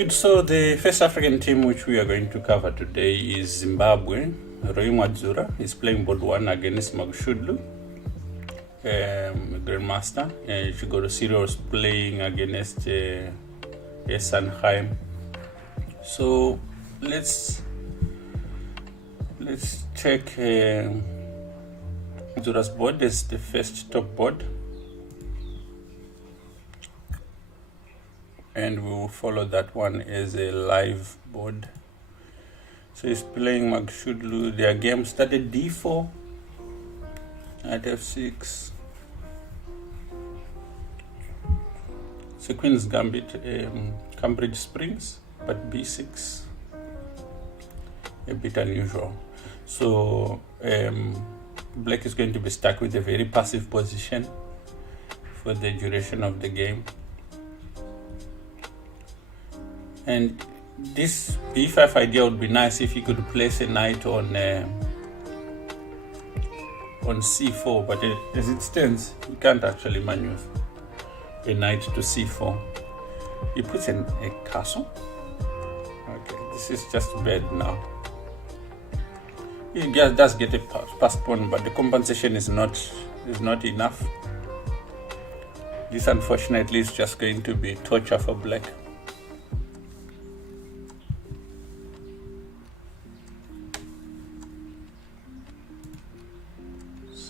Good. So the first African team which we are going to cover today is Zimbabwe. Roy Mwadzura is playing board 1 against Magshudlu, Grandmaster. And Chigoro Sirius playing against Sanheim. So let's check Mwadzura's board. This is the first top board. And we will follow that one as a live board. So he's playing Magshudlu. Their game started d4 at f6. So Queen's Gambit, Cambridge Springs, but b6, a bit unusual. So Black is going to be stuck with a very passive position for the duration of the game. And this b5 idea would be nice if you could place a knight on c4, but as it stands, you can't actually maneuver a knight to c4. He puts in a castle. Okay, this is just bad now. He does get a passed pawn, but the compensation is not enough. This unfortunately is just going to be torture for Black.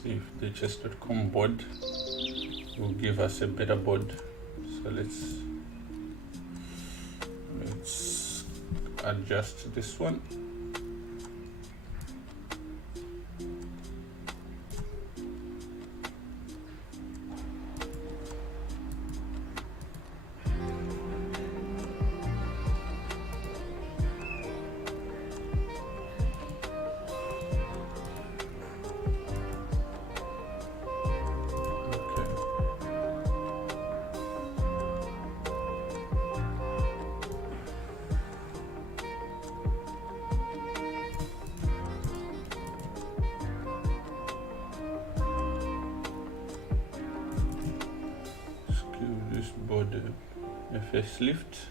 See if the chess.com board will give us a better board. So let's adjust this one. Board a facelift.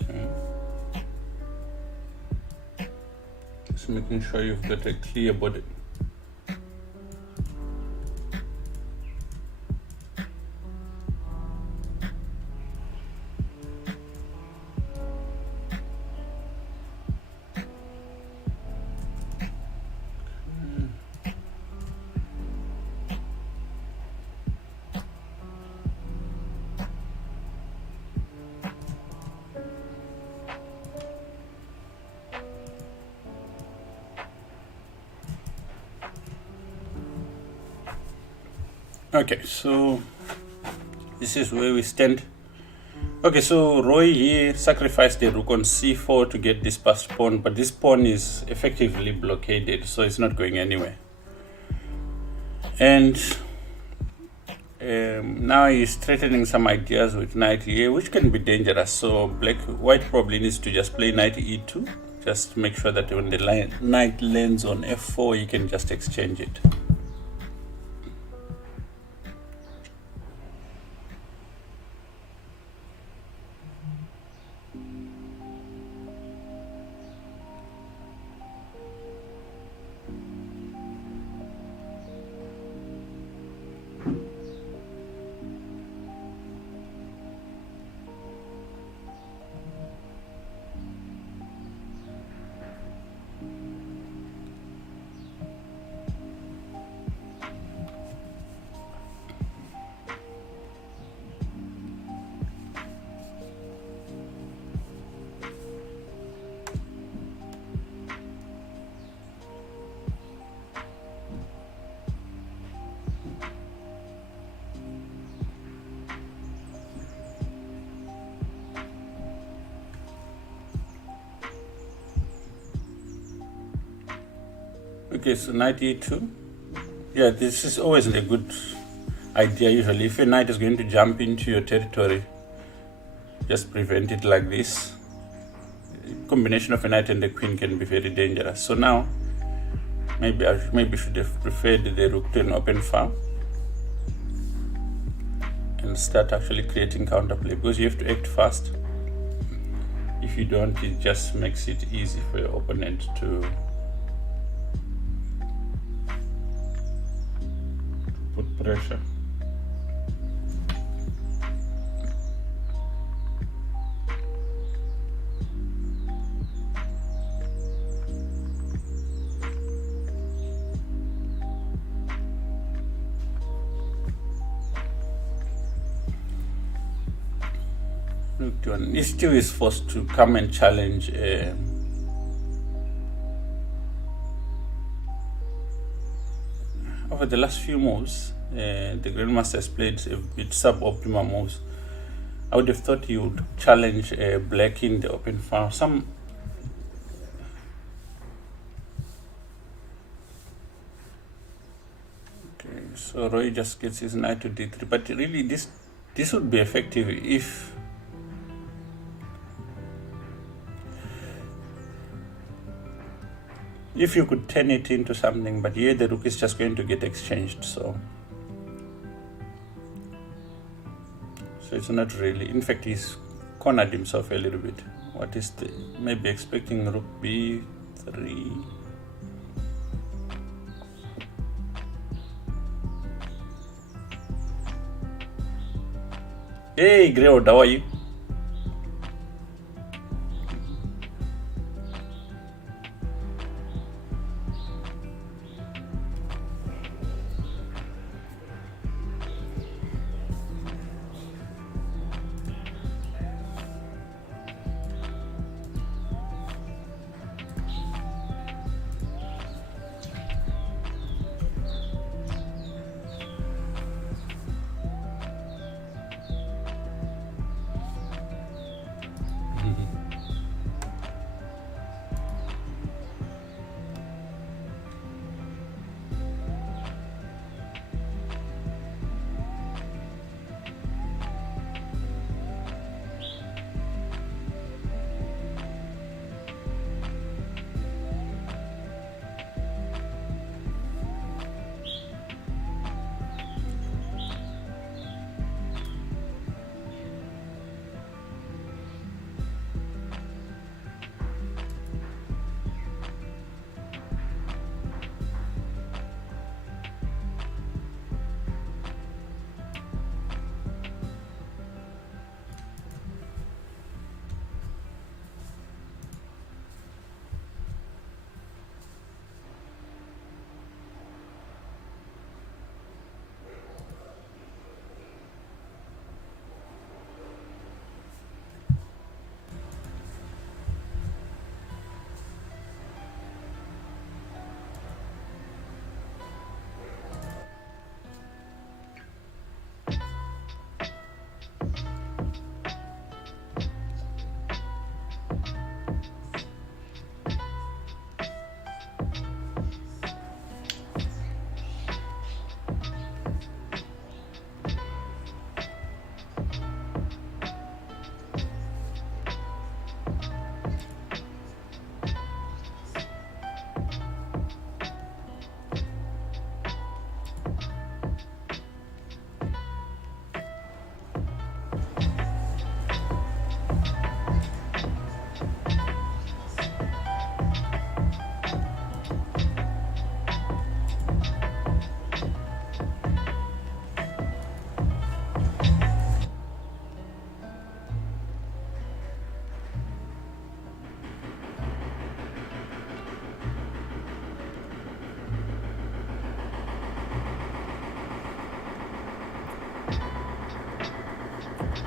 Okay. Just making sure you've got a clear body. Okay, so this is where we stand. Okay, so Roy here sacrificed the rook on c4 to get this passed pawn, but this pawn is effectively blockaded, so it's not going anywhere. And now he's threatening some ideas with knight here, which can be dangerous. So white probably needs to just play knight e2, just to make sure that when the knight lands on f4, he can just exchange it. Okay, so knight e2. Yeah, this is always a good idea usually. If a knight is going to jump into your territory, just prevent it like this. Combination of a knight and a queen can be very dangerous. So now, maybe I should have preferred the rook to an open file and start actually creating counterplay, because you have to act fast. If you don't, it just makes it easy for your opponent to put pressure. E2 is forced to come and challenge over the last few moves. The Grandmaster has played a bit suboptimal moves. I would have thought he would challenge black in the open file. Okay, so Roy just gets his knight to d3, but really this would be effective if you could turn it into something, but here the rook is just going to get exchanged, so it's not really. In fact, he's cornered himself a little bit. What is maybe expecting rook b3. Hey Greo, how are you?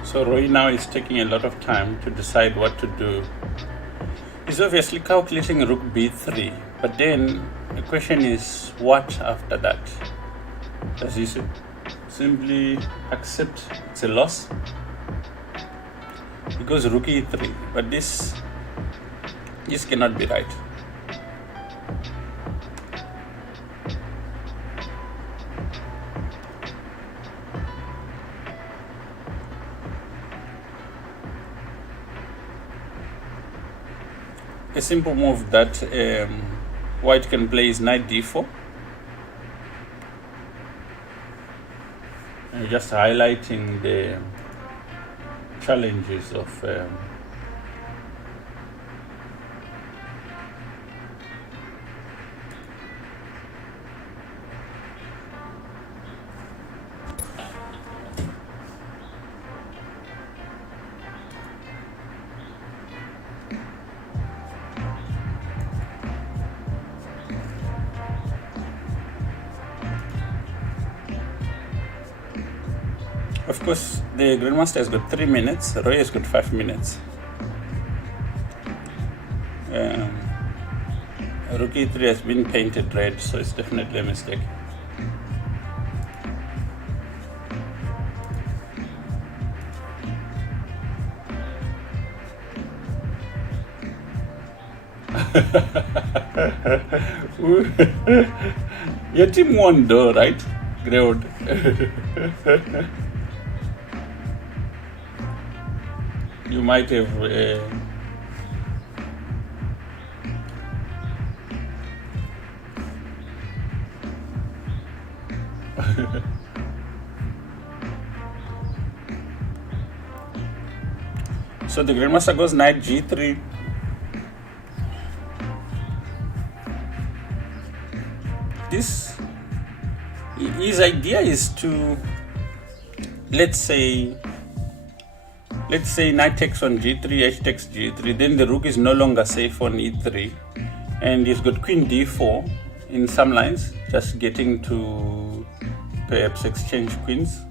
So Roy now is taking a lot of time to decide what to do. He's obviously calculating rook b3, but then the question is, what after that? Does he simply accept it's a loss? He goes rook e3, but this cannot be right. a simple move that white can play is knight d4. And just highlighting the challenges of Of course, the Grandmaster has got 3 minutes, Roy has got 5 minutes. Rook e3 has been painted red, so it's definitely a mistake. Your team won though, right? Great. You might have so the Grandmaster goes knight g3. His idea is to, let's say knight takes on g3, h takes g3, then the rook is no longer safe on e3, and he's got queen d4 in some lines, just getting to perhaps exchange queens.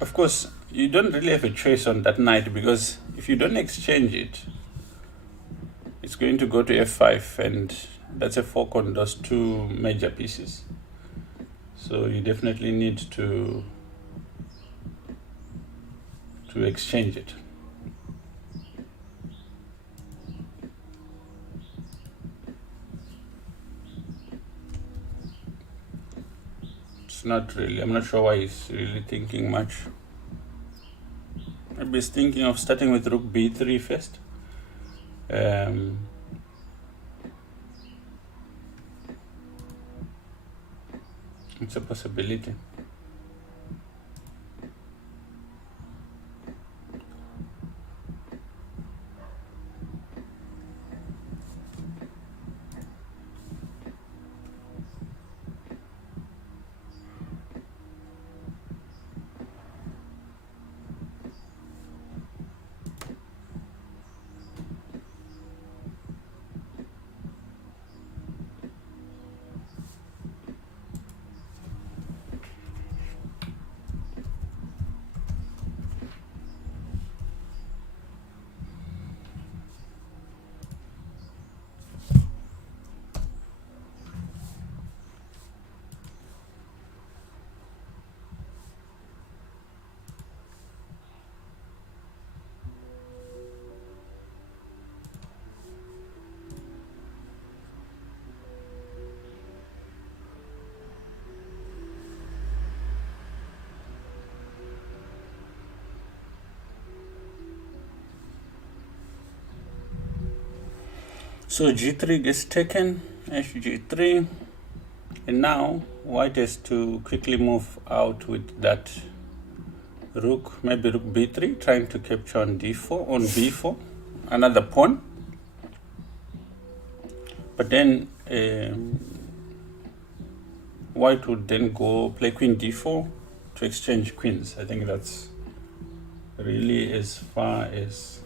Of course, you don't really have a choice on that knight, because if you don't exchange it, it's going to go to f5, and that's a fork on those two major pieces. So you definitely need to exchange it. Not really. I'm not sure why he's really thinking much. Maybe he's thinking of starting with rook b3 first. It's a possibility. So g3 gets taken, hg3, and now white has to quickly move out with that rook, maybe rook b3, trying to capture on d4, on b4, another pawn. But then white would then go play queen d4 to exchange queens. I think that's really as far as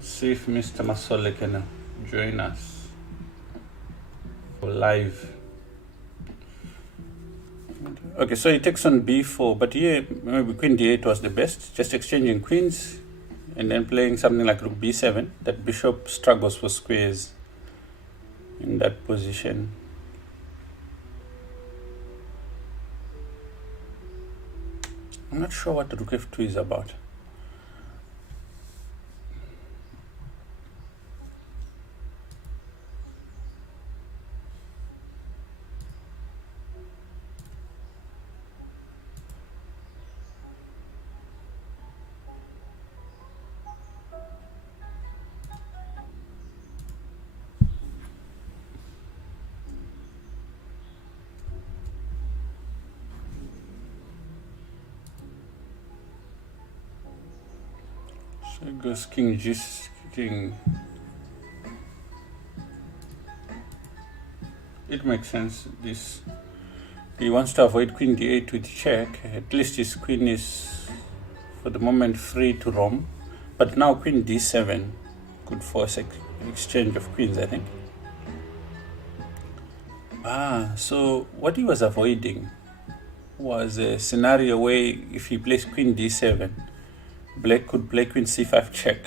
see if Mr. Masole can join us live. Okay, so he takes on b4, but here maybe queen d8 was the best, just exchanging queens and then playing something like rook b7. That bishop struggles for squares in that position. I'm not sure what rook f2 is about. So it goes king g, king. It makes sense. This, he wants to avoid queen d8 with check. At least his queen is for the moment free to roam. But now queen d7 could force exchange of queens, I think. So what he was avoiding was a scenario where if he plays queen d7, black could play queen c5 check.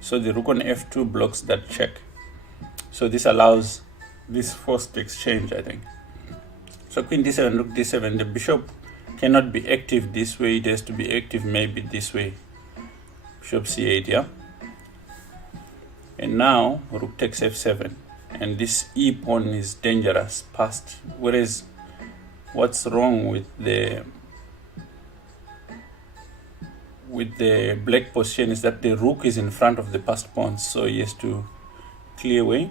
So the rook on f2 blocks that check. So this allows this forced exchange, I think. So queen d7, rook d7, the bishop cannot be active this way, it has to be active maybe this way. Bishop c8, yeah? And now rook takes f7. And this e pawn is dangerous past. Whereas what's wrong with the black position is that the rook is in front of the passed pawns, so he has to clear away.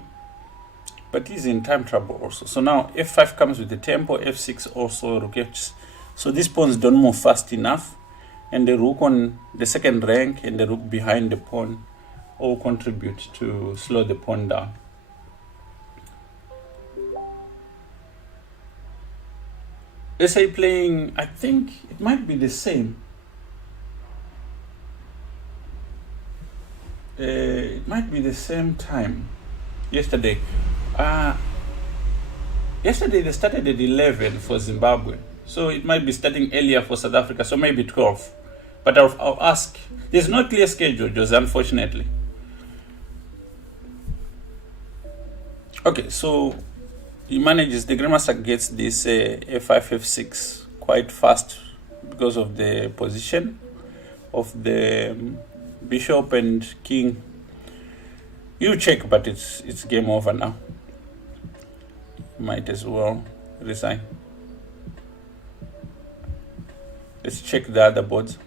But he's in time trouble also. So now f5 comes with the tempo, f6 also, rook f6. So these pawns don't move fast enough, and the rook on the second rank and the rook behind the pawn all contribute to slow the pawn down. SA playing, I think it might be the same. It might be the same time yesterday. Yesterday they started at 11 for Zimbabwe, so it might be starting earlier for South Africa, so maybe 12. But I'll ask. There's no clear schedule, just unfortunately. Okay, so he manages, the Grandmaster gets this f5, f6 quite fast because of the position of the bishop and king. You check, but it's game over now. Might as well resign. Let's check the other boards.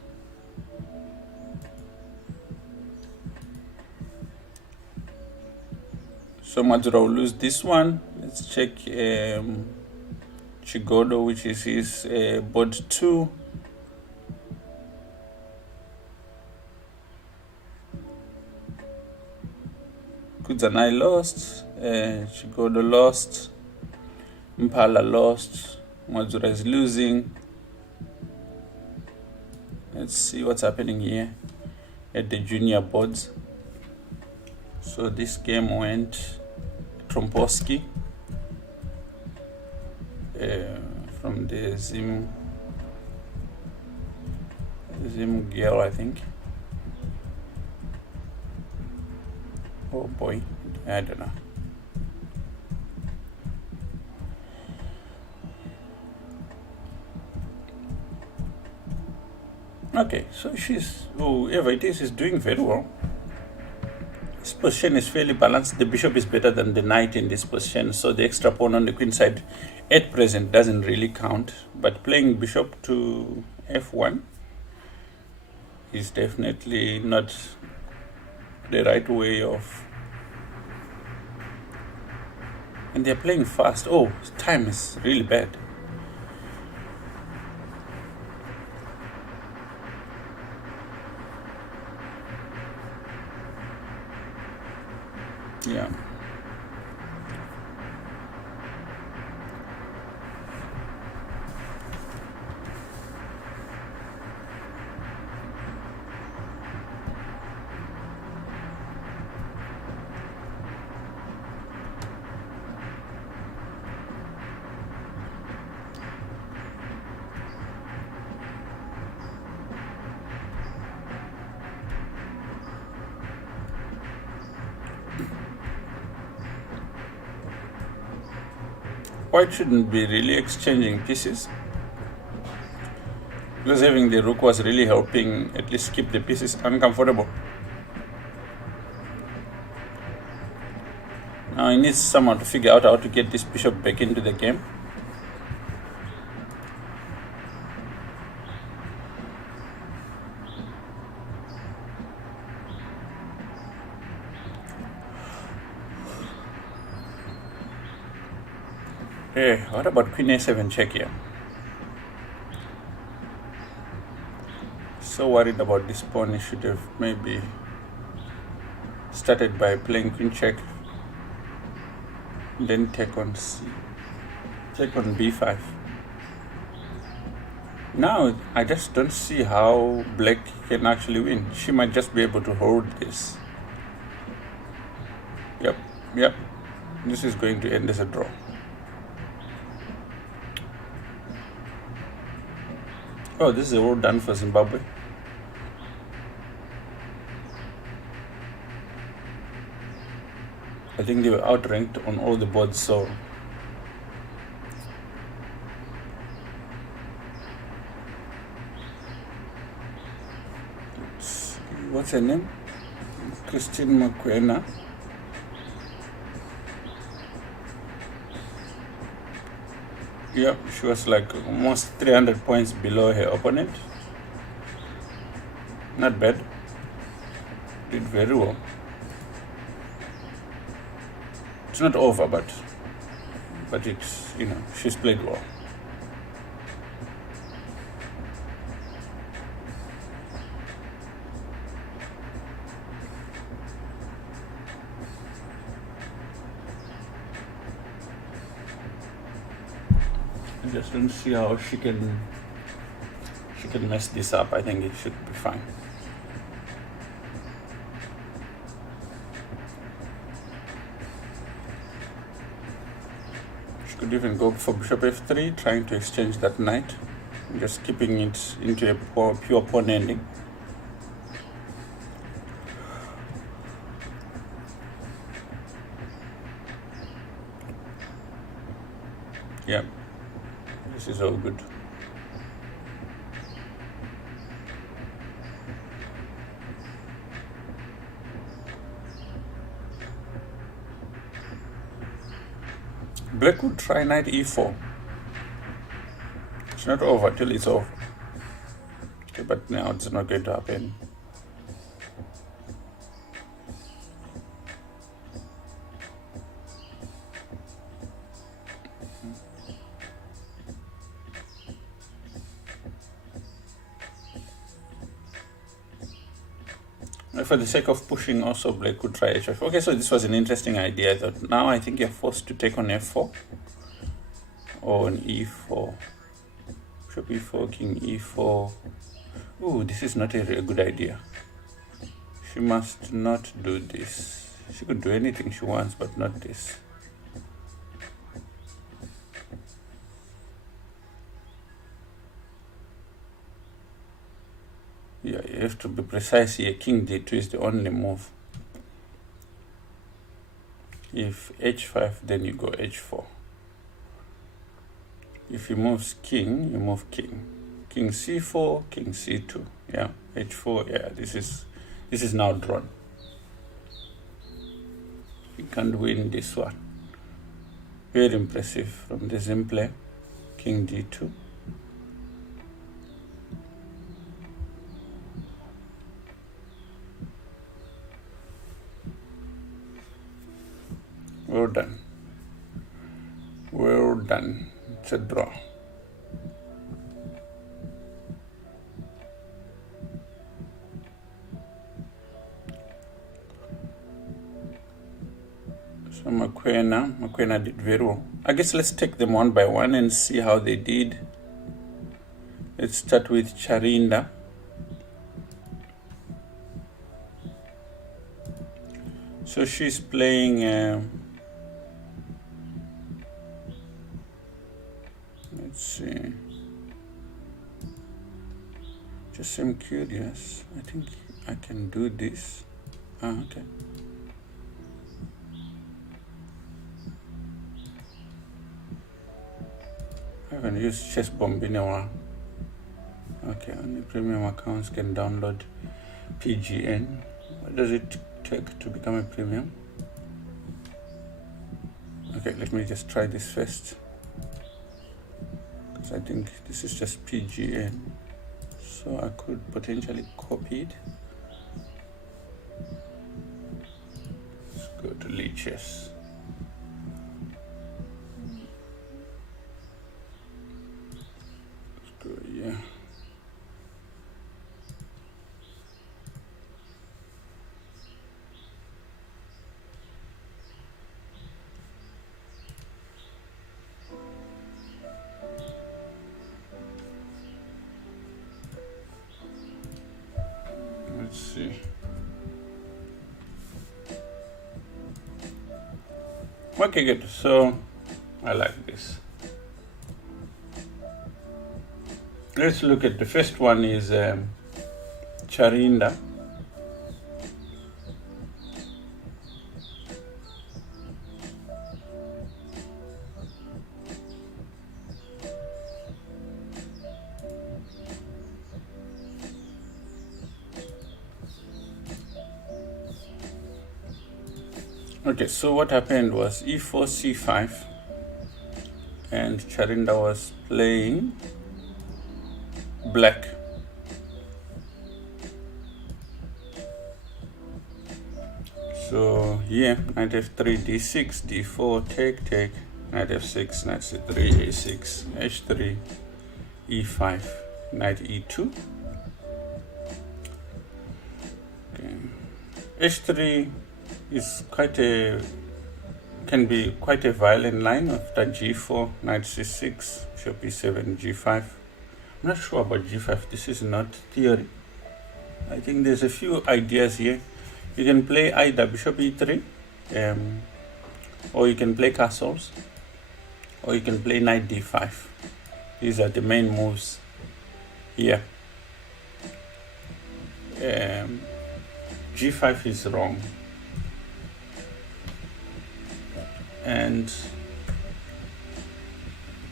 So Mazura will lose this one. Let's check Chigodo, which is his board 2. Kudzanai lost, Chigodo lost, Mpala lost, Mazura is losing. Let's see what's happening here at the junior boards. So this game went Tromposki from the Zim girl, I think. Oh boy, I don't know. Okay, so whoever it is doing very well. This position is fairly balanced. The bishop is better than the knight in this position, so the extra pawn on the queen side at present doesn't really count. But playing bishop to f1 is definitely not the right way of. And they're playing fast. Oh, time is really bad. Yeah. White shouldn't be really exchanging pieces, because having the rook was really helping at least keep the pieces uncomfortable. Now he needs someone to figure out how to get this bishop back into the game. Hey, what about queen a7 check here? So worried about this pawn, he should have maybe started by playing queen check, then take on b5. Now I just don't see how black can actually win. She might just be able to hold this. Yep, this is going to end as a draw. Oh, this is all done for Zimbabwe. I think they were outranked on all the boards, so what's her name? Christine Mokwena. Yep, she was like almost 300 points below her opponent. Not bad. Did very well. It's not over, but it's, she's played well. I just don't see how she can mess this up. I think it should be fine. Could even go for bishop f3, trying to exchange that knight, just keeping it into a pure pawn ending. Yeah, this is all good. Black would try knight e4. It's not over till it's over. Okay, but now it's not going to happen. For the sake of pushing, also black could try h5. Okay, so this was an interesting idea. I thought, now I think you're forced to take on f4 or on e4. Bishop e4, king e4. Ooh, this is not a really good idea. She must not do this. She could do anything she wants, but not this. Yeah, you have to be precise here. King d2 is the only move. If h5, then you go h4. If he moves king, you move king. King c4, king c2. Yeah, h4. Yeah, this is now drawn. You can't win this one. Very impressive from the Zim play. King d2. Well done. Well done. It's a draw. So Mokwena did very well. I guess let's take them one by one and see how they did. Let's start with Charinda. So she's playing let's see. Just I'm curious. I think I can do this. Okay. haven't used chess bomb in a while. Okay, only premium accounts can download PGN. What does it take to become a premium? Okay, let me just try this first, because I think this is just PGN, so I could potentially copy it. Let's go to lead chess. Let's go here. Let's see. Okay, good. So I like this. Let's look at the first one is Charinda. Okay, so what happened was e4, c5, and Charinda was playing black. So here, knight f3, d6, d4, take, knight f6, knight c3, a6, h3, e5, knight e2. Okay. h3 is can be quite a violent line after g4, knight c6, bishop e7, g5. I'm not sure about g5. This is not theory. I think there's a few ideas here. You can play either bishop e3, or you can play castles, or you can play knight d5. These are the main moves here. G5 is wrong. And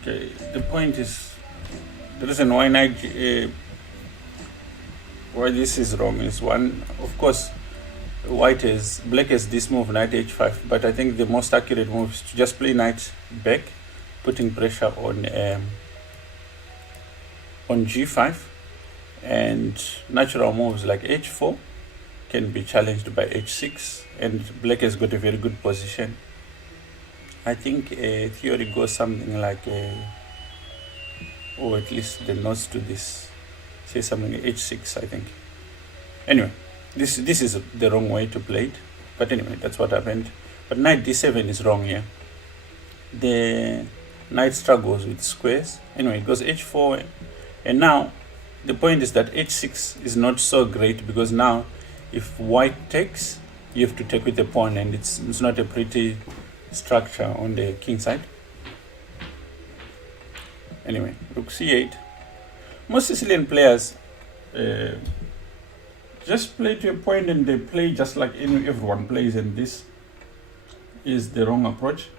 okay, the point is, the reason why why this is wrong is, one, of course, black has this move knight h5, but I think the most accurate move is to just play knight back, putting pressure on g5, and natural moves like h4 can be challenged by h6, and black has got a very good position. I think theory goes something like, or at least the notes to this say something like h6, I think. Anyway, this is the wrong way to play it, but anyway, that's what happened. But knight d7 is wrong here. The knight struggles with squares. Anyway, it goes h4, and now the point is that h6 is not so great, because now if white takes, you have to take with the pawn, and it's not a pretty structure on the king side. Anyway, rook c8. Most Sicilian players just play to a point, and they play just like everyone plays, and this is the wrong approach.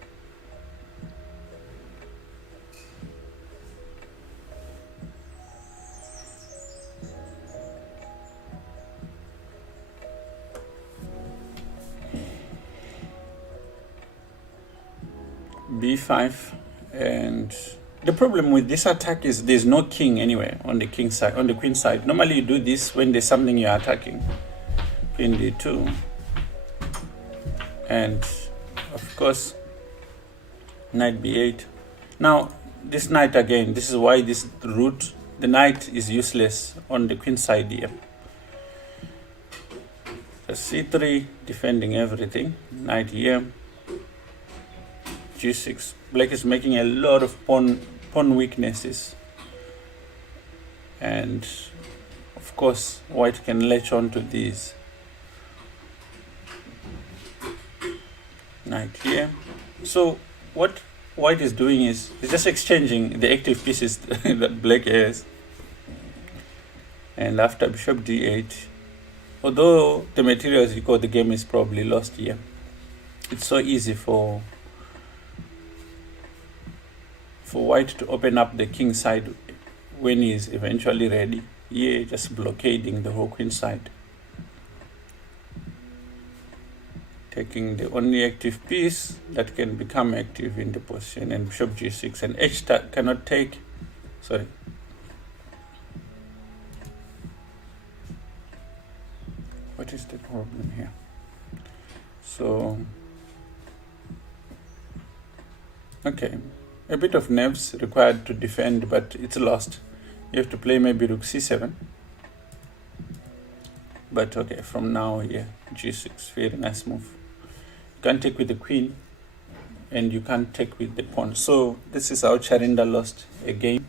b5, and the problem with this attack is there's no king anywhere on the king side, on the queen side. Normally you do this when there's something you're attacking. Queen d2, and of course knight b8. Now this knight again, this is why this route, the knight is useless on the queen side here. The c3 defending everything, knight here, g6. Black is making a lot of pawn weaknesses, and of course white can latch on to these. Knight here. So what white is doing is just exchanging the active pieces that black has. And after bishop d8, although the material is equal, the game is probably lost here. It's so easy for for white to open up the king side when he's eventually ready. Here, just blockading the whole queen side. Taking the only active piece that can become active in the position, and bishop g6, and h cannot take, sorry. What is the problem here? So, okay, a bit of nerves required to defend, but it's lost. You have to play maybe rook c7. But okay, from now, yeah, g6, very nice move. You can't take with the queen, and you can't take with the pawn. So this is how Charinda lost a game.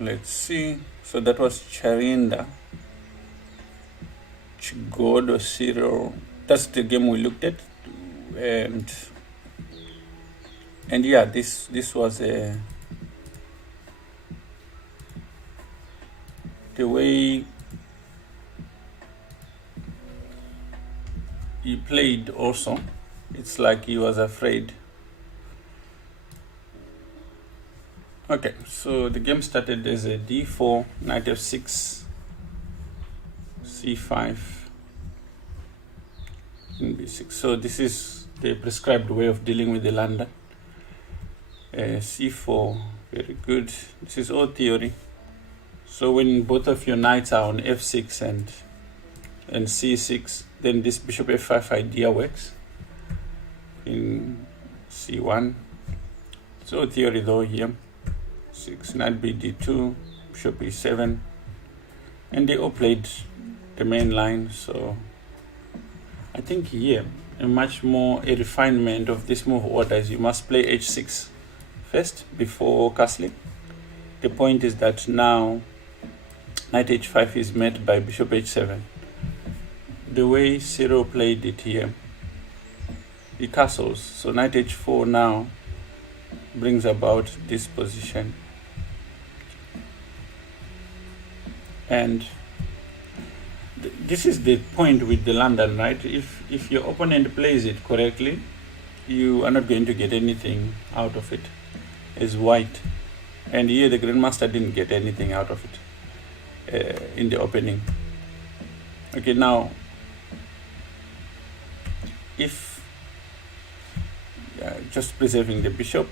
Let's see. So that was Charinda. Chigodo Cyril. That's the game we looked at, and yeah, this was the way he played. Also, it's like he was afraid. Okay, so the game started as a d4, knight f6, c5, and b6. So this is the prescribed way of dealing with the London. c4, very good. This is all theory. So when both of your knights are on f6 and c6, then this bishop f5 idea works. In c1, it's all theory though here. 6, knight b d2, bishop e7, and they all played the main line. So I think here a refinement of this move order is you must play h6 first before castling. The point is that now knight h5 is met by bishop h7. The way Cyril played it here, he castles, so knight h4 now brings about this position. And this is the point with the London, right? If your opponent plays it correctly, you are not going to get anything out of it as white. And here the Grandmaster didn't get anything out of it in the opening. Okay, now if just preserving the bishop,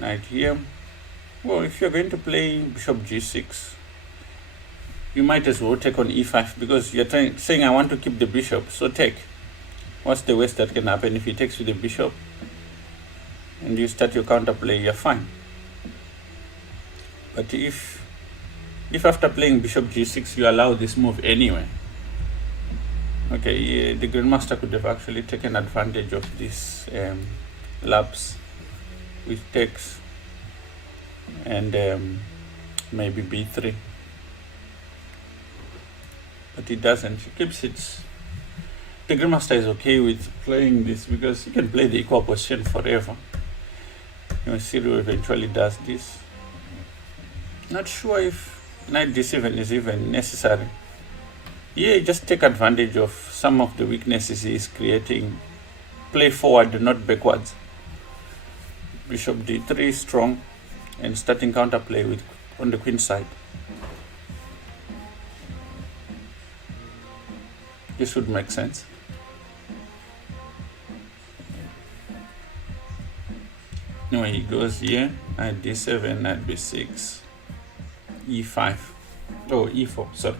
knight here. Well, if you're going to play bishop g6, you might as well take on e5, because you're saying I want to keep the bishop, so take. What's the worst that can happen? If he takes with the bishop and you start your counterplay, you're fine. But if after playing bishop g6 you allow this move anyway, okay, the Grandmaster could have actually taken advantage of this lapse with takes and maybe b3. But he doesn't. He keeps it. The Grandmaster is okay with playing this because he can play the equal position forever. Cyril eventually does this. Not sure if knight d7 is even necessary. Yeah, just take advantage of some of the weaknesses he is creating. Play forward, not backwards. Bishop d3 is strong, and starting counterplay on the queen side. This should make sense. No, he goes here, knight d7, knight b6, e5, oh, e4, sorry.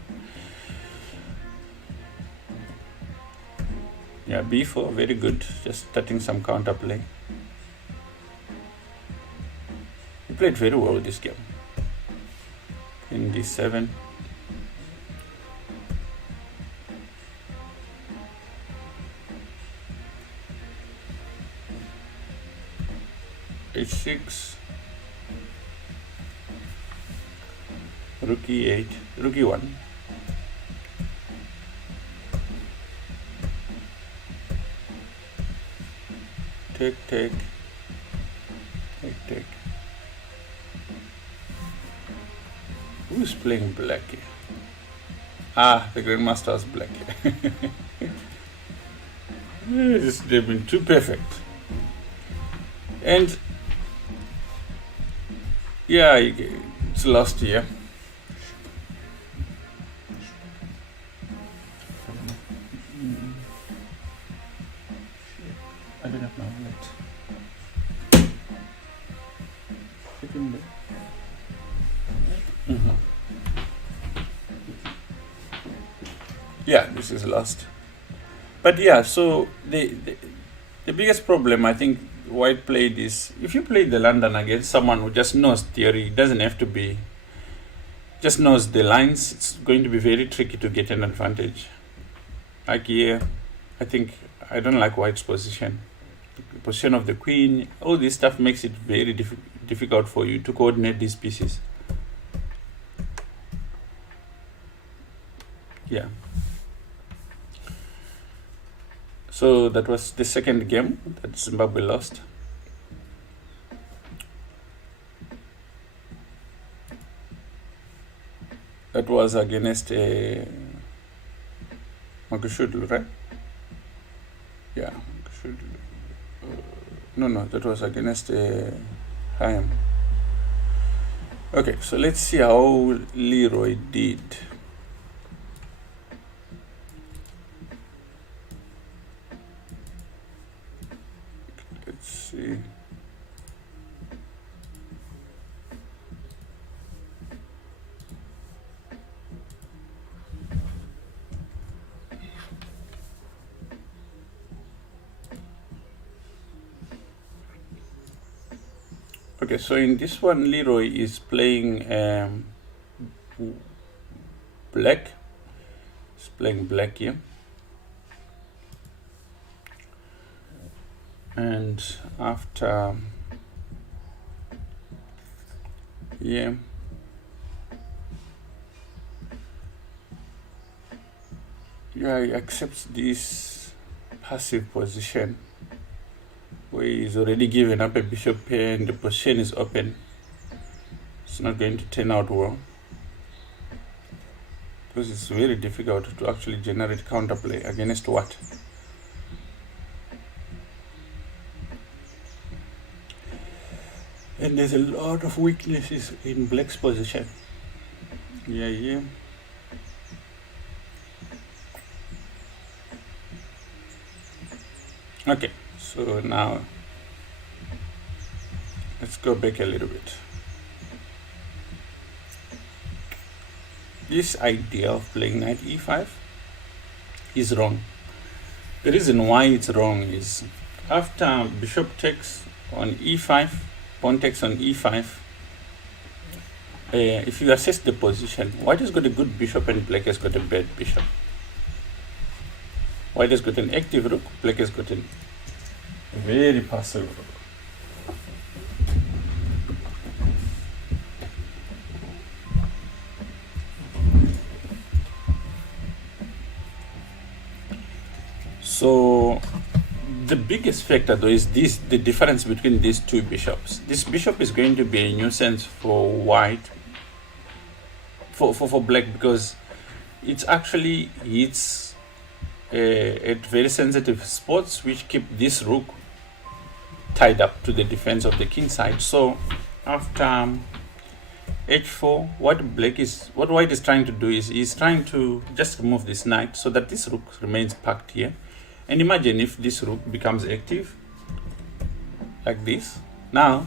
Yeah, b4, very good, just starting some counterplay. He played very well this game. In d7. h6, rook e8, rook e1, take. Who's playing black here? The grandmaster was black. They've been too perfect. And yeah, it's lost here. I don't have my wallet. Yeah, this is lost. But yeah, so the biggest problem I think White played is, if you play the London against someone who just knows theory, it doesn't have to be, just knows the lines, it's going to be very tricky to get an advantage. Like here, I think I don't like White's position. The position of the queen, all this stuff makes it very difficult for you to coordinate these pieces. Yeah. So that was the second game that Zimbabwe lost. That was against Magashudlu, right? Yeah, no, that was against Hayam. Okay, so let's see how Leroy did. Let's see. Okay, so in this one, Leroy is playing black. He's playing black here. And after, yeah, he accepts this passive position where he's already given up a bishop pair and the position is open. It's not going to turn out well, because it's very difficult to actually generate counterplay against what? And there's a lot of weaknesses in black's position. Yeah. Okay, so now let's go back a little bit. This idea of playing knight e5 is wrong. The reason why it's wrong is, after bishop takes on e5, pawn takes on e5, if you assess the position, white has got a good bishop and black has got a bad bishop. White has got an active rook, black has got a very passive rook. So the biggest factor though is the difference between these two bishops. This bishop is going to be a nuisance for white, for black, because it's actually hits at very sensitive spots which keep this rook tied up to the defense of the king side. So after h4, what white is trying to do is he's trying to just remove this knight so that this rook remains parked here. And imagine if this rook becomes active like this. Now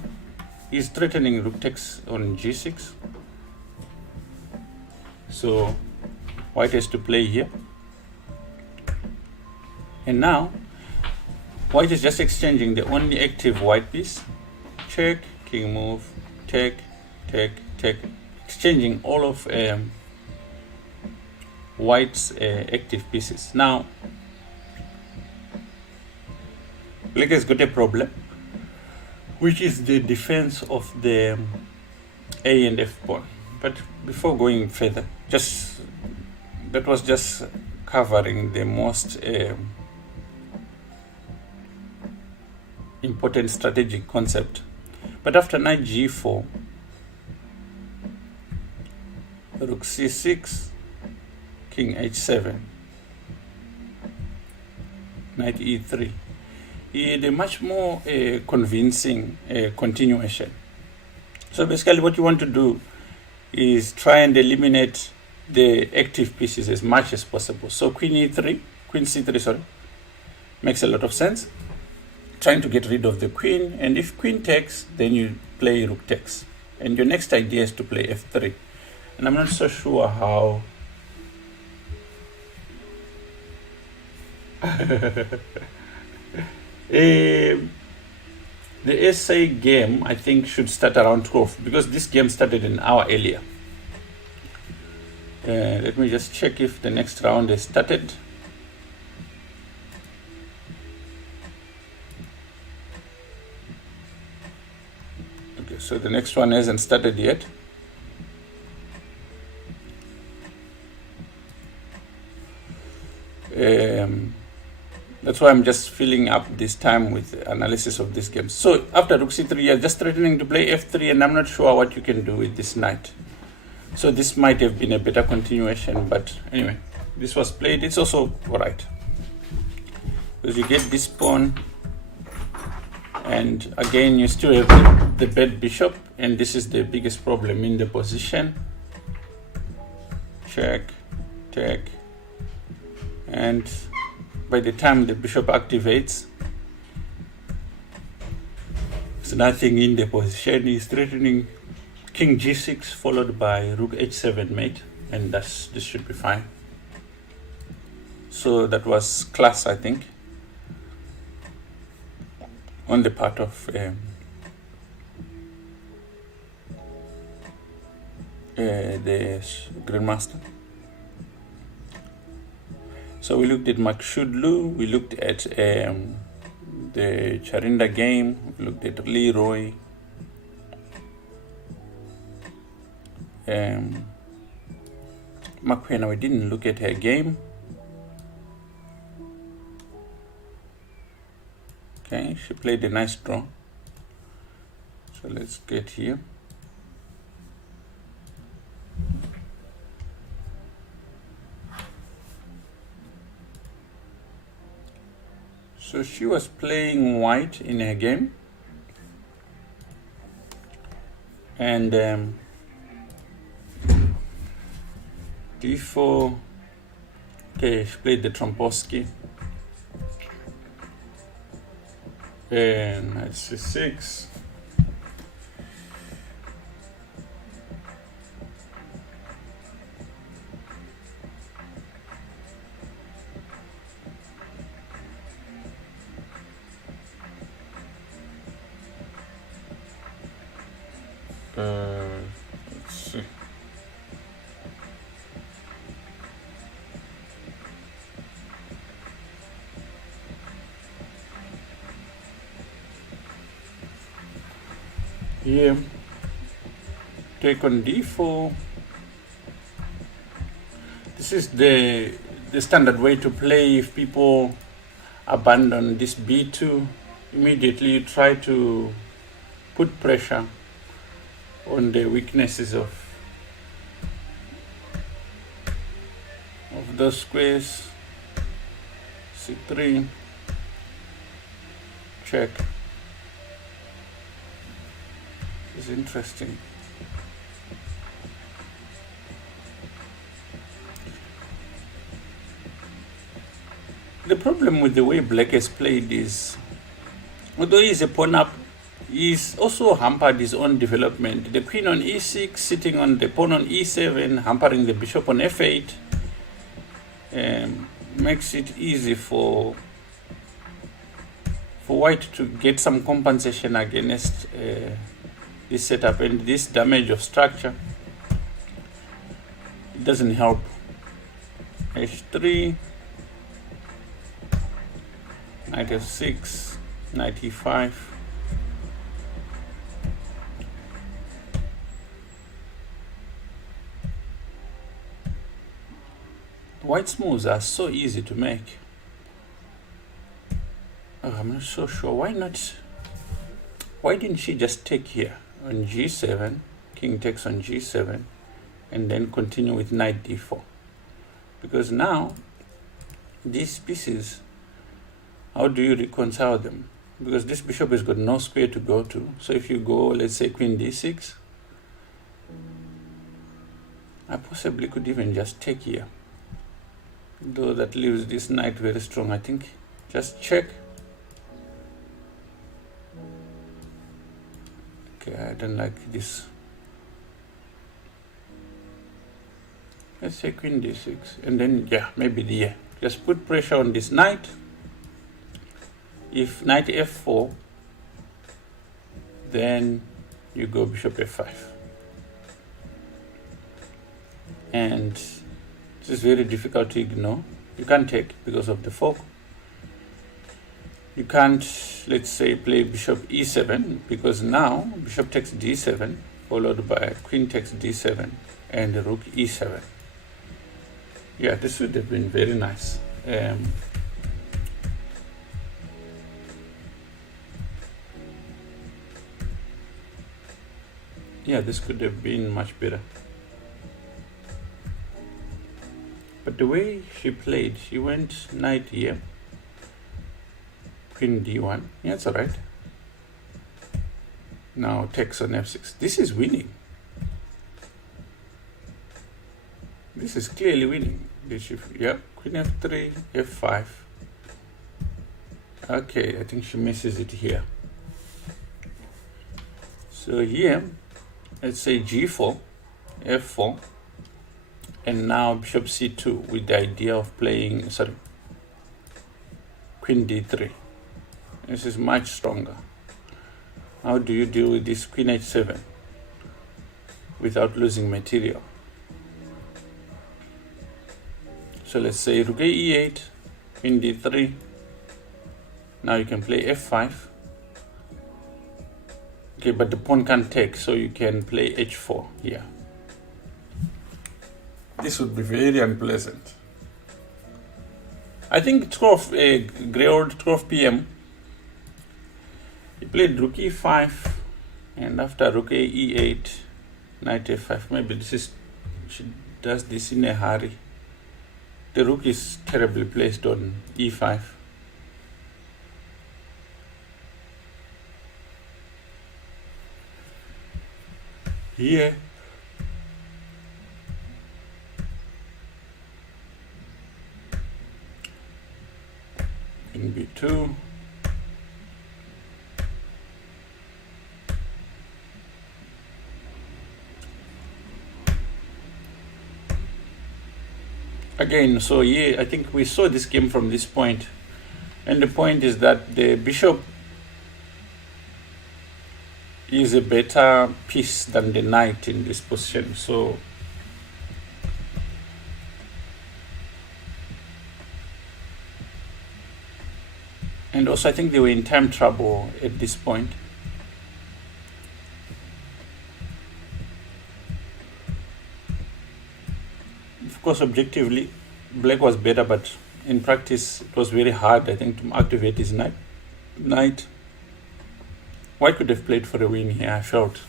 he's threatening rook takes on g6. So white has to play here. And now white is just exchanging the only active white piece. Check, king move, take, exchanging all of white's active pieces. Now black has got a problem, which is the defense of the a and f pawn. But before going further, that was just covering the most important strategic concept. But after knight g4, rook c6, king h7, knight e3. He had a much more convincing continuation. So basically what you want to do is try and eliminate the active pieces as much as possible. So queen c3, sorry, makes a lot of sense. Trying to get rid of the queen, and if queen takes, then you play rook takes. And your next idea is to play f3. And I'm not so sure how the SA game, I think, should start around 12 because this game started an hour earlier. Let me just check if the next round has started. Okay, so the next one hasn't started yet. That's why I'm just filling up this time with analysis of this game. So after rook c3, you're just threatening to play f3, and I'm not sure what you can do with this knight. So this might have been a better continuation, but anyway, this was played. It's also all right because you get this pawn, and again you still have the bad bishop, and this is the biggest problem in the position. Check, take, and by the time the bishop activates, there's nothing in the position. He's threatening king g6 followed by rook h7 mate, and this should be fine. So that was class, I think, on the part of the grandmaster. So we looked at Makshudlu, we looked at the Charinda game, we looked at Leroy, Makwena, we didn't look at her game. Okay, she played a nice draw. So let's get here. So she was playing white in her game, and d4. Okay, she played the Trompowsky, and knight c6. Let's see. Here, take on d4. This is the standard way to play. If people abandon this b2, immediately you try to put pressure on the weaknesses of those squares. c3, check. This is interesting. The problem with the way Black has played is, although he's a pawn up, he's also hampered his own development. The queen on e6, sitting on the pawn on e7, hampering the bishop on f8, makes it easy for white to get some compensation against this setup, and this damage of structure, it doesn't help. h3, knight f6, knight e5. White's moves are so easy to make. Oh, I'm not so sure. Why not? Why didn't she just take here on g7, king takes on g7, and then continue with knight d4? because now these pieces, how do you reconcile them? Because this bishop has got no square to go to. So if you go, let's say queen d6, I possibly could even just take here, though that leaves this knight very strong. I think just check. Okay, I don't like this. Let's say queen d6, and then yeah, maybe here. Just put pressure on this knight. If knight f4, then you go bishop f5. And this is very difficult to ignore. You can't take because of the fork. You can't, let's say, play bishop e7, because now bishop takes d7, followed by queen takes d7, and rook e7. Yeah, this would have been very nice. Yeah, this could have been much better. But the way she played, she went knight here, queen d1. Yeah, it's all right. Now takes on f6. This is winning. This is clearly winning. Yeah, queen f3, f5. Okay, I think she misses it here. So here, let's say g4, f4, and now bishop c2 with the idea of playing, queen d3. This is much stronger. How do you deal with this queen h7 without losing material? So let's say rook e8, queen d3. Now you can play f5. Okay, but the pawn can't take, so you can play h4 here. This would be very unpleasant. I think 12, grey old 12 p.m. He played rook e5, and after rook e8, knight f5. Maybe this is, she does this in a hurry. The rook is terribly placed on e5. Here, in b2, again. So here, I think we saw this game from this point, and the point is that the bishop is a better piece than the knight in this position. So and also I think they were in time trouble at this point. Of course, objectively, black was better, but in practice it was very hard, I think, to activate his knight. White could have played for a win here, I felt.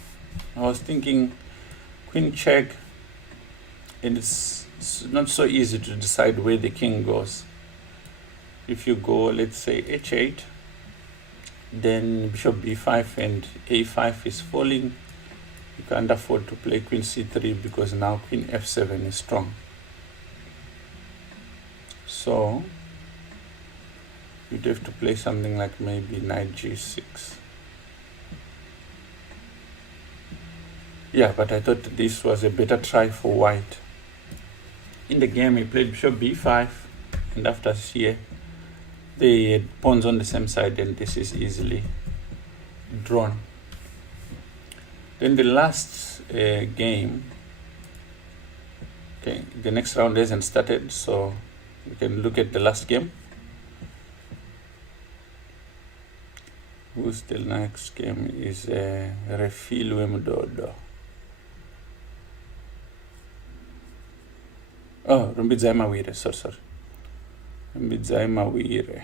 I was thinking queen check, and it's not so easy to decide where the king goes. If you go, let's say, h8, then bishop b5 and a5 is falling. You can't afford to play queen c3 because now queen f7 is strong. So you'd have to play something like maybe knight g6. Yeah, but I thought this was a better try for white. In the game, he played bishop b5, and after here, they had pawns on the same side, and this is easily drawn. Then the last game, okay, the next round hasn't started, so we can look at the last game. Who's the next game? Is Refil Wemdodo. Oh, Rumbidzai Mawire, sorry. Rumbidzai Mawire.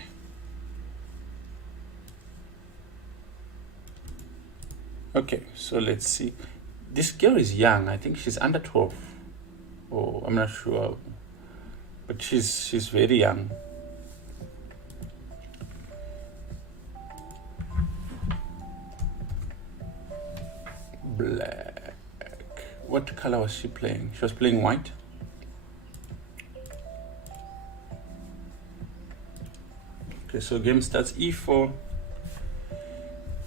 Okay, so let's see. This girl is young. I think she's under 12. Oh, I'm not sure. but she's very young. Black. What color was she playing? She was playing white. Okay, so game starts e4.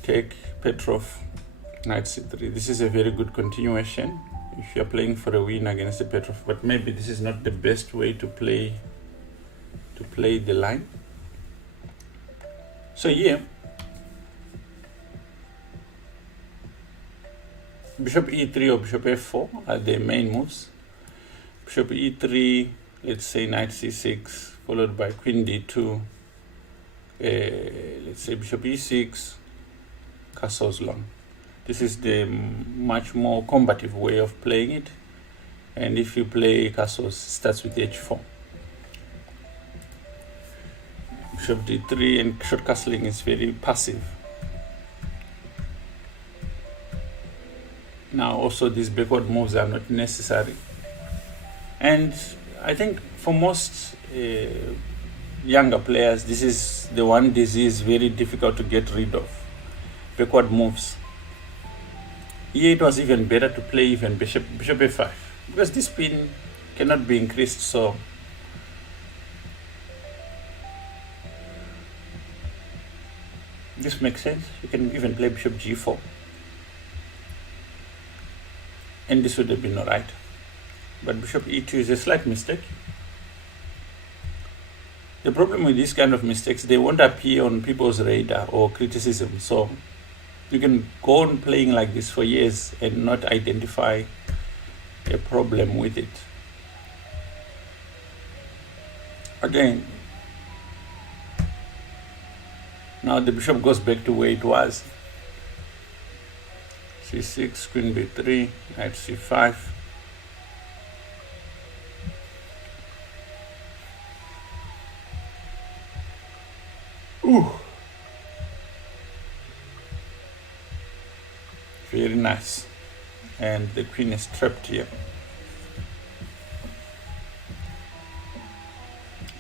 Take Petrov, knight c3. This is a very good continuation if you're playing for a win against the Petrov, but maybe this is not the best way to play the line. So here, bishop e3 or bishop f4 are the main moves. Bishop e3, let's say knight c6, followed by queen d2. Let's say bishop e6, castles long. This is the much more combative way of playing it. And if you play castles, it starts with h4. Bishop d3, and short castling is very passive. Now also these backward moves are not necessary. And I think for most younger players, this is the one disease very difficult to get rid of. Backward moves. Here it was even better to play even bishop f5, because this pin cannot be increased. So this makes sense. You can even play bishop g4, and this would have been alright. But bishop e2 is a slight mistake. The problem with these kind of mistakes, they won't appear on people's radar or criticism. So you can go on playing like this for years and not identify a problem with it. Again, now the bishop goes back to where it was. c6, queen b3, knight c5. Ooh. Very nice. And the queen is trapped here.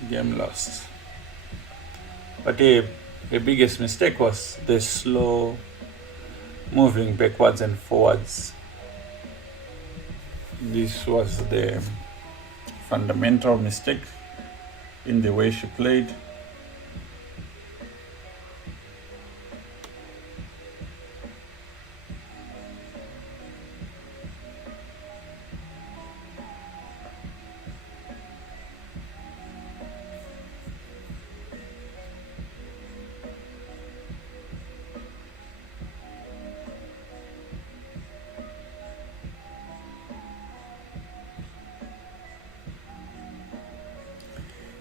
Game lost. But the biggest mistake was the slow moving backwards and forwards. This was the fundamental mistake in the way she played.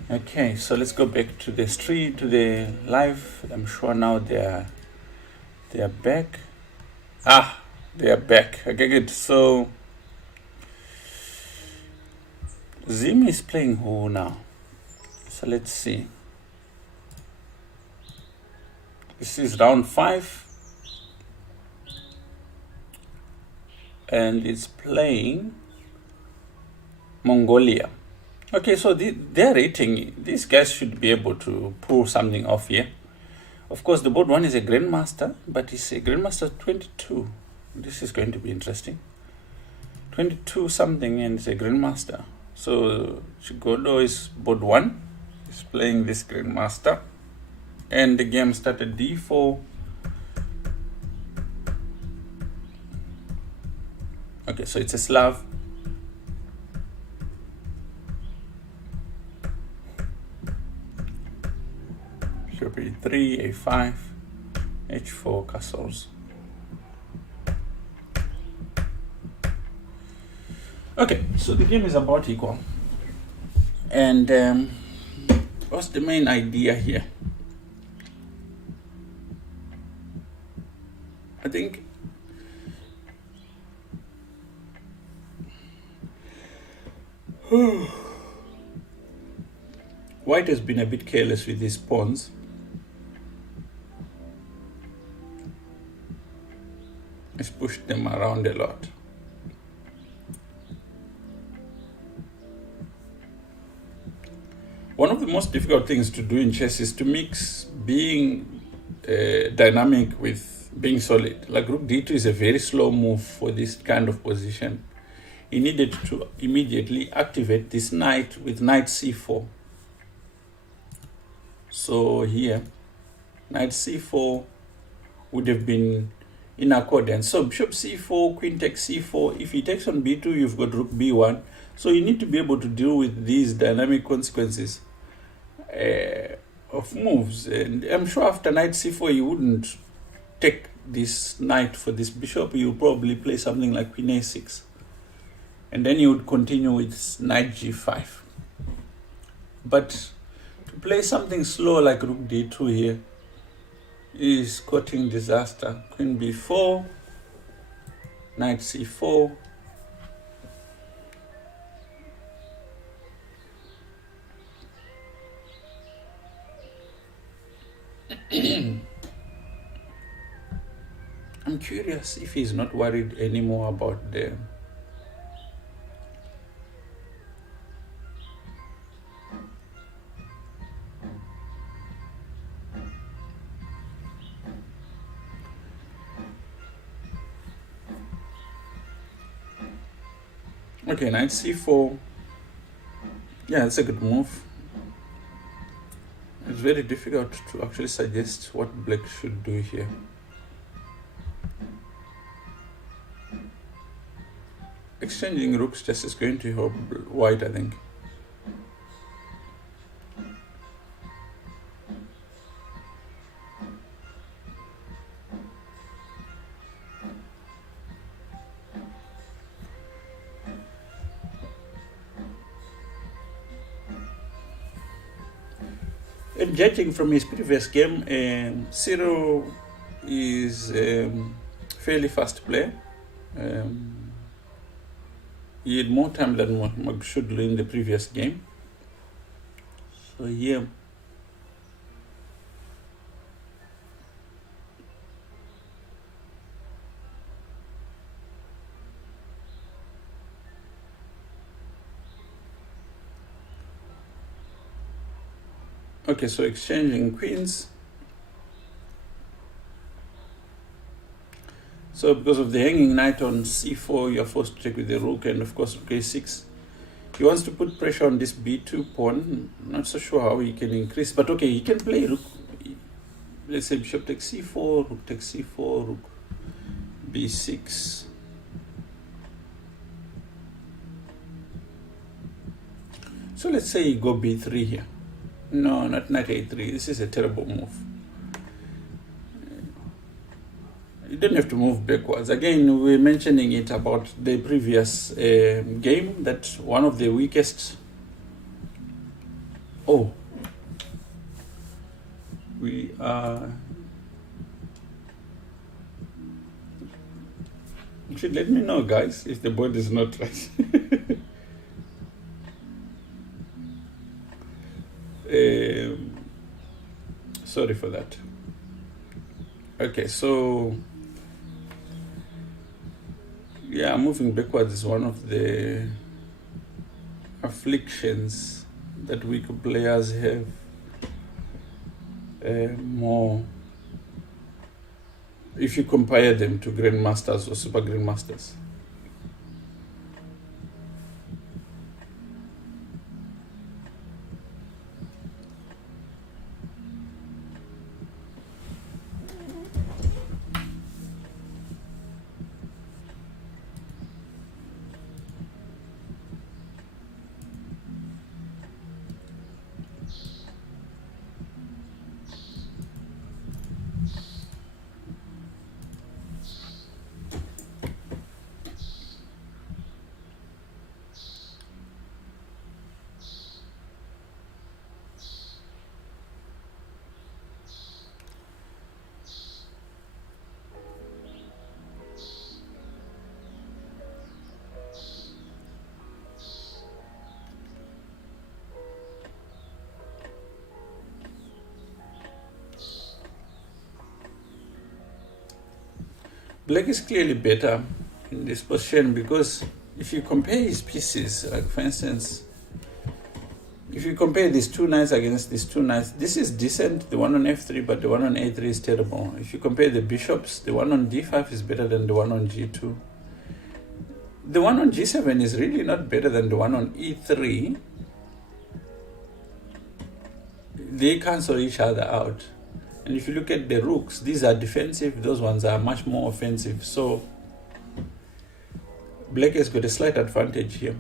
Okay, so let's go back to the street, to the live. I'm sure now they are back. They are back. Okay, good. So Zim is playing who now? So let's see. This is round 5, and it's playing Mongolia. Okay, so their rating, these guys should be able to pull something off here. Of course, the board one is a grandmaster, but it's a grandmaster 22. This is going to be interesting. 22 something, and it's a grandmaster. So Chigodo is board 1. He's playing this grandmaster, and the game started d4. Okay, so it's a Slav. Bishop e3, a5, h4, castles. Okay, so the game is about equal. And what's the main idea here? I think White has been a bit careless with his pawns. He's pushed them around a lot. One of the most difficult things to do in chess is to mix being dynamic with being solid. Like rook d2 is a very slow move for this kind of position. He needed to immediately activate this knight with knight c4. So here, knight c4 would have been in accordance. So bishop c4, queen takes c4. If he takes on b2, you've got rook b1. So you need to be able to deal with these dynamic consequences of moves. And I'm sure after knight c4, you wouldn't take this knight for this bishop. You'll probably play something like queen a6. And then you would continue with knight g5. But to play something slow like rook d2 here is courting disaster. Queen b4, knight c4. I'm curious if he's not worried anymore about the okay, knight c4. Yeah, it's a good move. It's very difficult to actually suggest what black should do here. Exchanging rooks just is going to help white, I think. And judging from his previous game, Cyril is fairly fast player. He had more time than Magshudlu in the previous game. So here, okay, so exchanging queens. So because of the hanging knight on c4, you're forced to check with the rook, and of course rook a6. He wants to put pressure on this b2 pawn. Not so sure how he can increase, but okay, he can play rook. Let's say bishop takes c4, rook takes c4, rook b6. So let's say you go b3 here. No, not knight a3. This is a terrible move. You don't have to move backwards. Again, we're mentioning it about the previous game, that one of the weakest... Oh. We are... You should let me know, guys, if the board is not right. Sorry for that. Okay, so... Yeah, moving backwards is one of the afflictions that weak players have more if you compare them to grandmasters or super grandmasters. Black is clearly better in this position because if you compare his pieces, like for instance, if you compare these two knights against these two knights, this is decent, the one on f3, but the one on a3 is terrible. If you compare the bishops, the one on d5 is better than the one on g2. The one on g7 is really not better than the one on e3. They cancel each other out. And if you look at the rooks, these are defensive, those ones are much more offensive. So black has got a slight advantage here.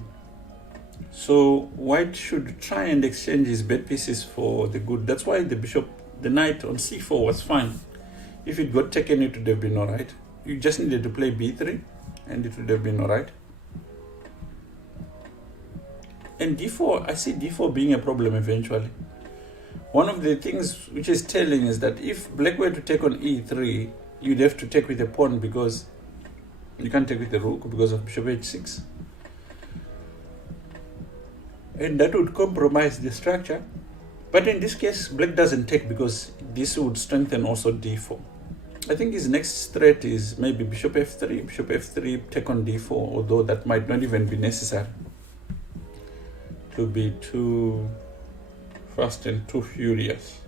So white should try and exchange his bad pieces for the good. That's why the knight on c4 was fine. If it got taken, it would have been alright. You just needed to play b3 and it would have been alright. And d4, I see d4 being a problem eventually. One of the things which is telling is that if black were to take on e3, you'd have to take with a pawn, because you can't take with the rook because of bishop h6. And that would compromise the structure. But in this case, black doesn't take because this would strengthen also d4. I think his next threat is maybe bishop f3, take on d4, although that might not even be necessary to be too fast and too furious.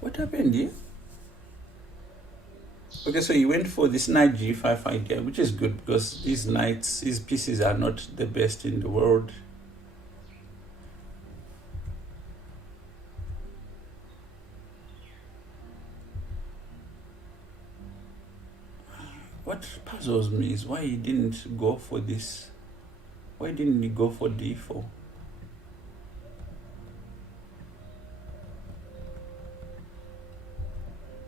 What happened here? Okay, so he went for this knight g5 idea, which is good because these knights, these pieces are not the best in the world. What puzzles me is why he didn't go for this. Why didn't he go for d4?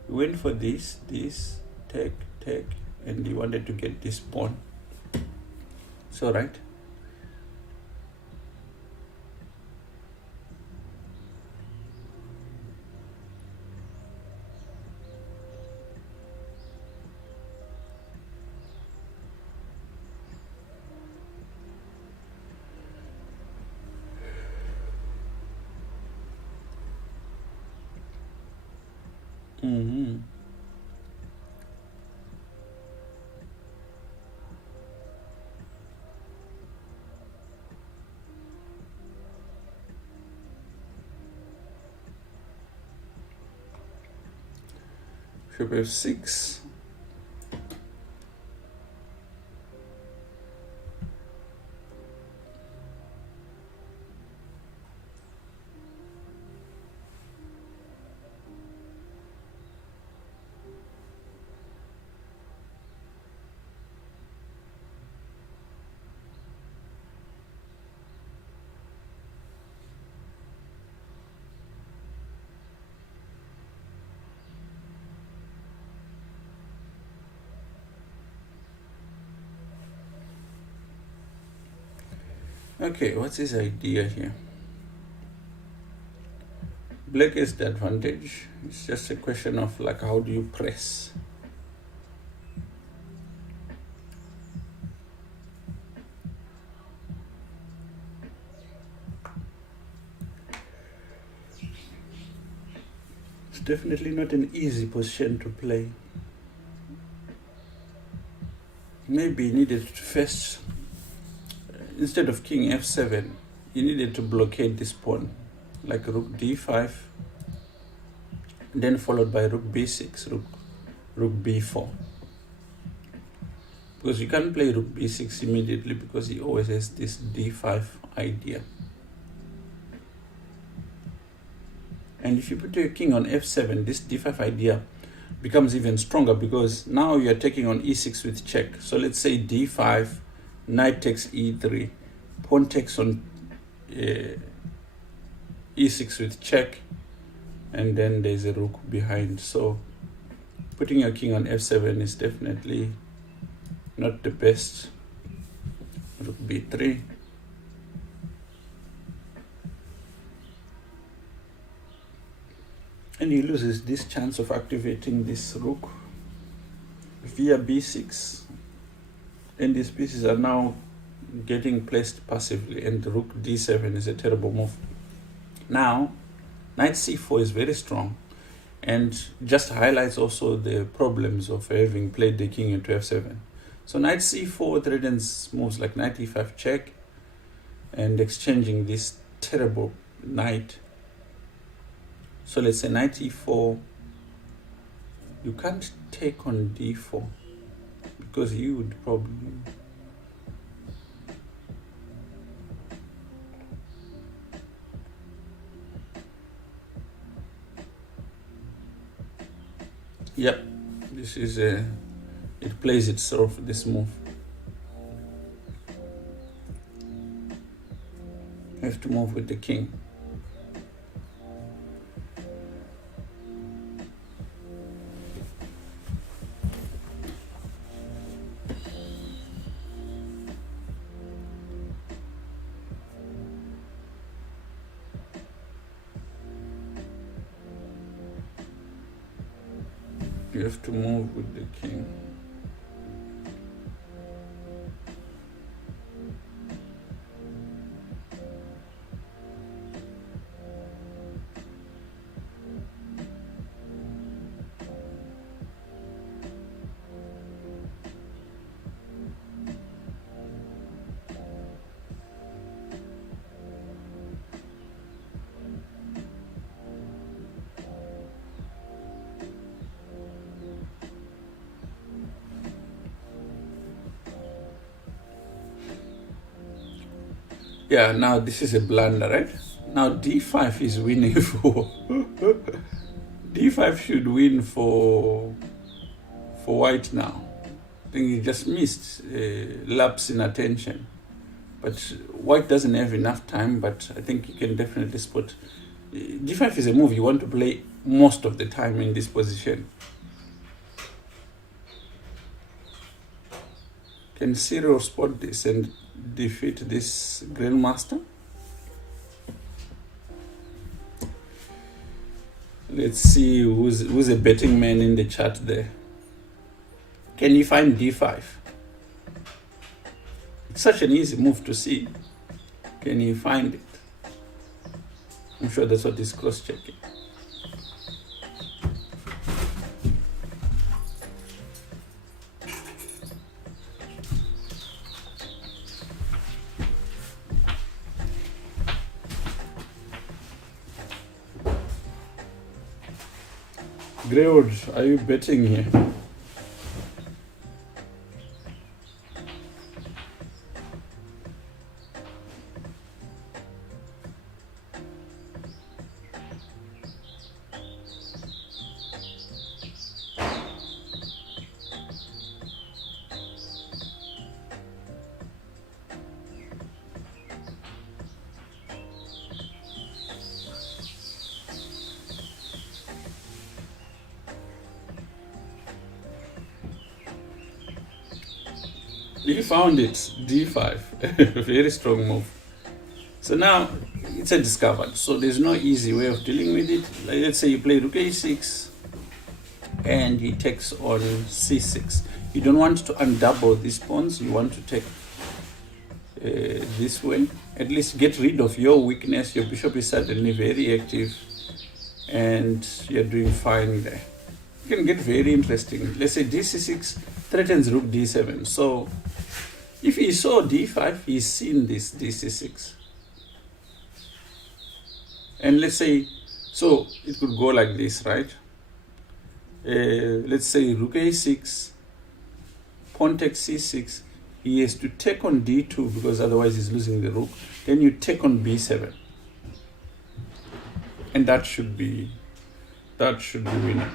He went for this, take, and he wanted to get this pawn. So, right? Bishop f6. Okay, what's his idea here? Black is the advantage. It's just a question of like, how do you press? It's definitely not an easy position to play. Maybe he needed to first, instead of king f7, he needed to blockade this pawn, like rook d5, then followed by rook b6, rook b4. Because you can't play rook b6 immediately because he always has this d5 idea. And if you put your king on f7, this d5 idea becomes even stronger because now you're taking on e6 with check. So let's say d5, knight takes e3, pawn takes on e6 with check, and then there's a rook behind. So putting your king on f7 is definitely not the best. Rook b3. And he loses this chance of activating this rook via b6, and these pieces are now getting placed passively, and rook d7 is a terrible move. Now knight c4 is very strong, and just highlights also the problems of having played the king into f7. So knight c4 threatens moves like knight e5 check and exchanging this terrible knight. So let's say knight e4, you can't take on d4 because you would probably yep, this is a, it plays itself, this move. You have to move with the king. You have to move with the king. Yeah, now this is a blunder, right? Now d5 is winning for d5 should win for white now. I think he just missed a lapse in attention, but white doesn't have enough time. But I think you can definitely spot d5 is a move you want to play most of the time in this position. Can Cyril spot this and defeat this grandmaster? Let's see who's a betting man in the chat there. Can you find d5? It's such an easy move to see. Can you find it? I'm sure that's what he's cross-checking. Greywood, are you betting here? You found it, d5, very strong move. So now it's a discovered, so there's no easy way of dealing with it. Like, let's say you play rook a6 and he takes on c6. You don't want to undouble these pawns, you want to take this way. At least get rid of your weakness. Your bishop is suddenly very active and you're doing fine there. You can get very interesting. Let's say dc6 threatens rook d7. So if he saw d5, he's seen this dc6. And let's say, so it could go like this, right? Let's say rook a6, pawn takes c6. He has to take on d2 because otherwise he's losing the rook. Then you take on b7. And that should be winning.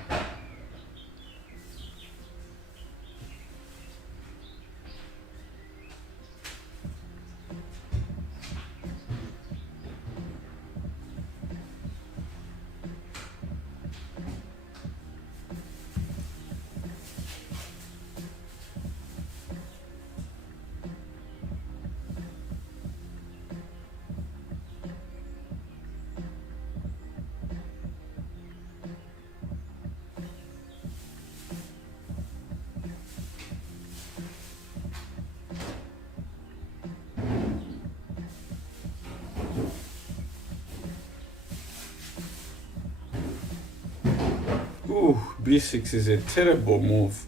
Ooh, b6 is a terrible move.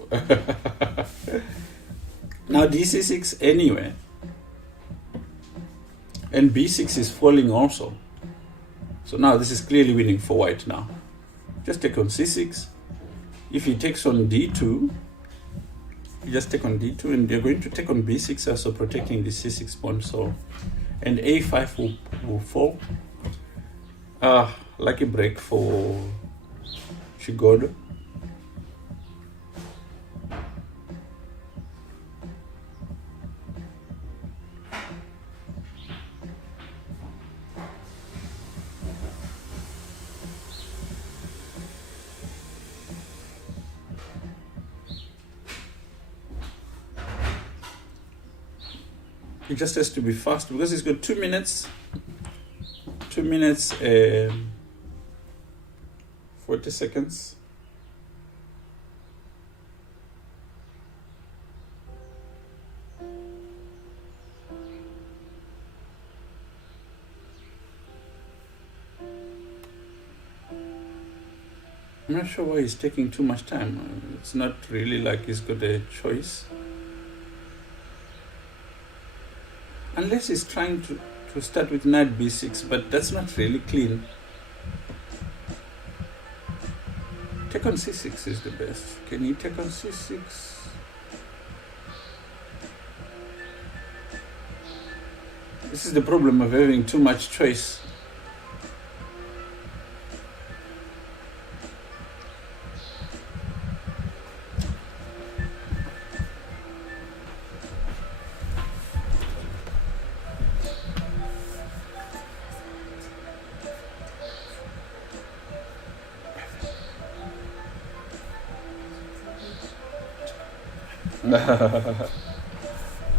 Now dc6 anyway. And b6 is falling also. So now this is clearly winning for white now. Just take on c6. If he takes on d2, you just take on d2, and they're going to take on b6, also protecting the c6 pawn. So, and a5 will fall. Lucky break for Chigodo. It just has to be fast because he's got 2 minutes. 2 minutes, 40 seconds. I'm not sure why he's taking too much time. It's not really like he's got a choice. Unless he's trying to start with knight b6, but that's not really clean. Take on c6 is the best. Can he take on c6? This is the problem of having too much choice.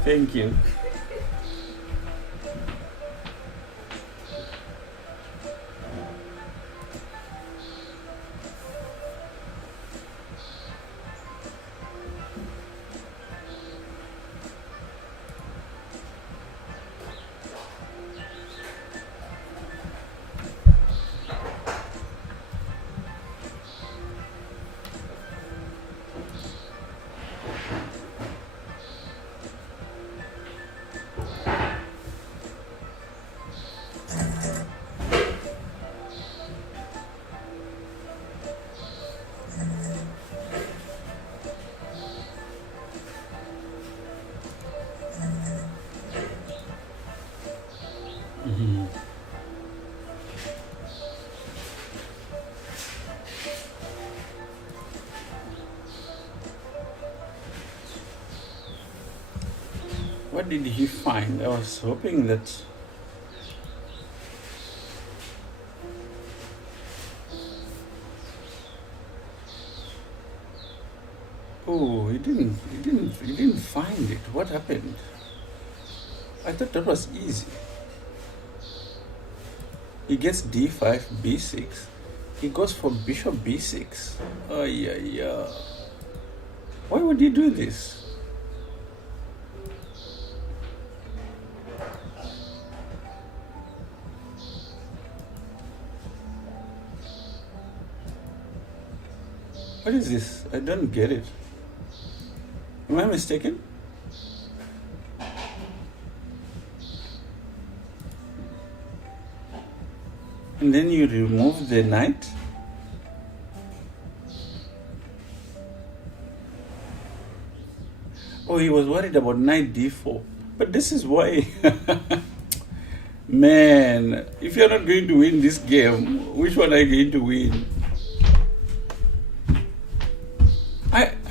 Thank you. What did he find? I was hoping that he didn't find it. What happened? I thought that was easy. He gets d5, b6. He goes for bishop b6. Oh yeah. Why would he do this? What is this? I don't get it. Am I mistaken? And then you remove the knight? Oh, he was worried about knight d4. But this is why... Man, if you're not going to win this game, which one are you going to win?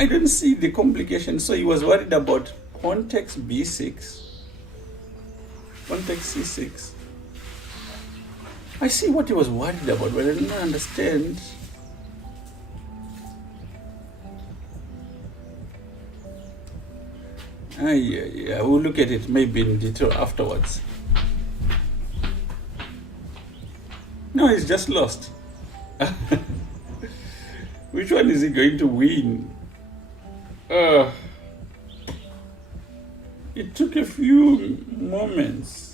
I don't see the complication. So he was worried about pawn takes b6, pawn takes c6. I see what he was worried about, but I don't understand. Yeah, we'll look at it maybe in detail afterwards. No, he's just lost. Which one is he going to win? It took a few moments.